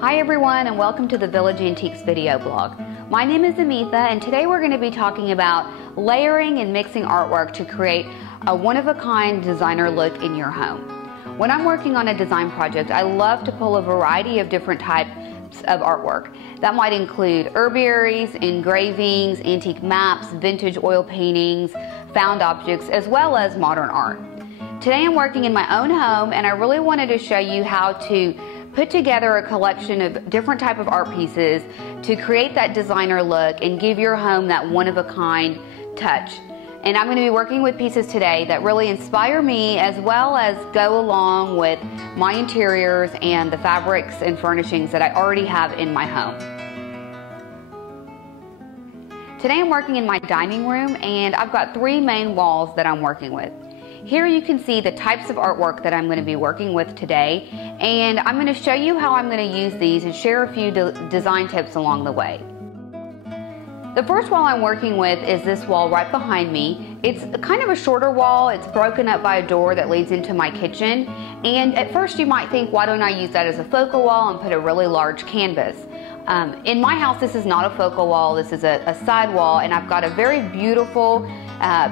Hi everyone, and welcome to the Village Antiques video blog. My name is Amitha, and today we're going to be talking about layering and mixing artwork to create a one-of-a-kind designer look in your home. When I'm working on a design project, I love to pull a variety of different types of artwork. That might include herbaries, engravings, antique maps, vintage oil paintings, found objects, as well as modern art. Today I'm working in my own home, and I really wanted to show you how to put together a collection of different type of art pieces to create that designer look and give your home that one-of-a-kind touch. And I'm going to be working with pieces today that really inspire me, as well as go along with my interiors and the fabrics and furnishings that I already have in my home. Today I'm working in my dining room, and I've got three main walls that I'm working with. Here you can see the types of artwork that I'm going to be working with today, and I'm going to show you how I'm going to use these and share a few design tips along the way. The first wall I'm working with is this wall right behind me. It's kind of a shorter wall. It's broken up by a door that leads into my kitchen, and at first you might think, why don't I use that as a focal wall and put a really large canvas? In my house, this is not a focal wall. This is a side wall, and I've got a very beautiful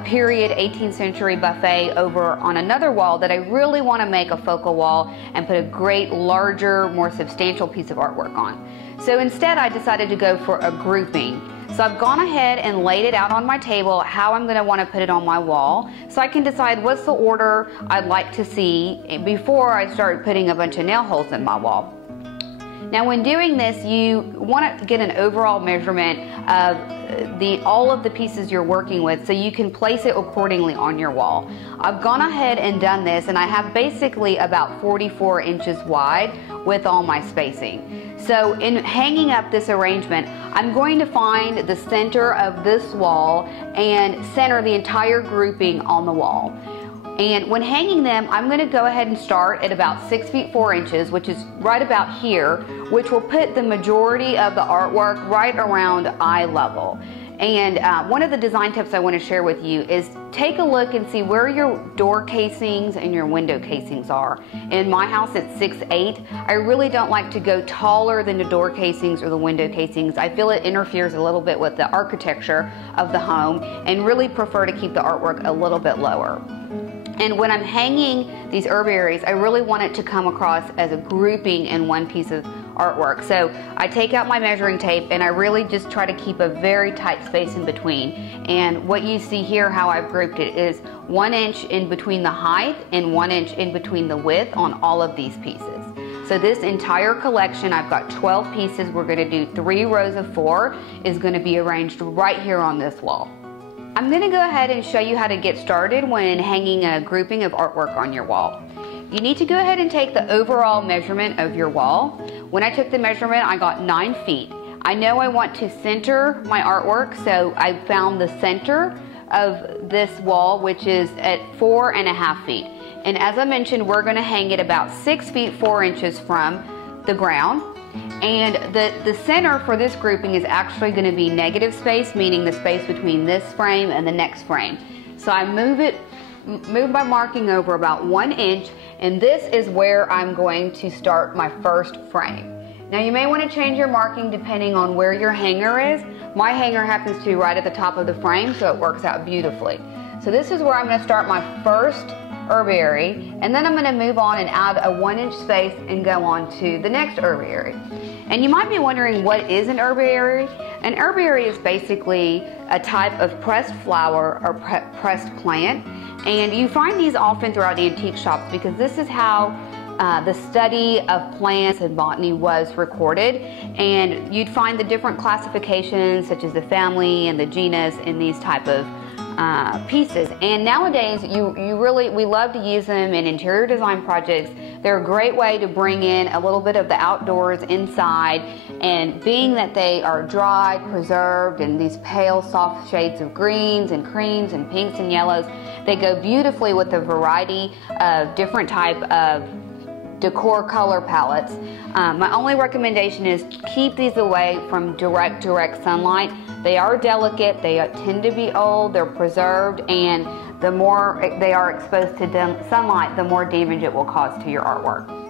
period 18th century buffet over on another wall that I really want to make a focal wall and put a great, larger, more substantial piece of artwork on. So instead I decided to go for a grouping. So I've gone ahead and laid it out on my table how I'm going to want to put it on my wall, so I can decide what's the order I'd like to see before I start putting a bunch of nail holes in my wall. Now when doing this, you want to get an overall measurement of all of the pieces you're working with so you can place it accordingly on your wall. I've gone ahead and done this, and I have basically about 44 inches wide with all my spacing. So in hanging up this arrangement, I'm going to find the center of this wall and center the entire grouping on the wall. And when hanging them, I'm going to go ahead and start at about 6 feet 4 inches, which is right about here, which will put the majority of the artwork right around eye level. And one of the design tips I want to share with you is take a look and see where your door casings and your window casings are. In my house, it's 6'8". I really don't like to go taller than the door casings or the window casings. I feel it interferes a little bit with the architecture of the home, and really prefer to keep the artwork a little bit lower. And when I'm hanging these herbaries, I really want it to come across as a grouping in one piece of artwork. So I take out my measuring tape, and I really just try to keep a very tight space in between. And what you see here, how I've grouped it, is 1 inch in between the height and 1 inch in between the width on all of these pieces. So this entire collection, I've got 12 pieces. We're going to do 3 rows of 4, is going to be arranged right here on this wall. I'm going to go ahead and show you how to get started when hanging a grouping of artwork on your wall. You need to go ahead and take the overall measurement of your wall. When I took the measurement, I got 9 feet. I know I want to center my artwork, so I found the center of this wall, which is at 4.5 feet. And as I mentioned, we're going to hang it about 6 feet 4 inches from the ground. And the center for this grouping is actually going to be negative space, meaning the space between this frame and the next frame. So I move my marking over about 1 inch, and this is where I'm going to start my first frame. Now you may want to change your marking depending on where your hanger is. My hanger happens to be right at the top of the frame, so it works out beautifully. So this is where I'm going to start my first herbiary, and then I'm going to move on and add a 1 inch space and go on to the next herbiary. And you might be wondering, what is an herbiary? An herbiary is basically a type of pressed flower or pressed plant, and you find these often throughout antique shops because this is how the study of plants and botany was recorded. And you'd find the different classifications, such as the family and the genus, in these type of pieces. And nowadays we love to use them in interior design projects. They're a great way to bring in a little bit of the outdoors inside, and being that they are dried, preserved in these pale soft shades of greens and creams and pinks and yellows, they go beautifully with a variety of different type of decor color palettes. My only recommendation is keep these away from direct sunlight. They are delicate, they tend to be old, they're preserved, and the more they are exposed to sunlight, the more damage it will cause to your artwork.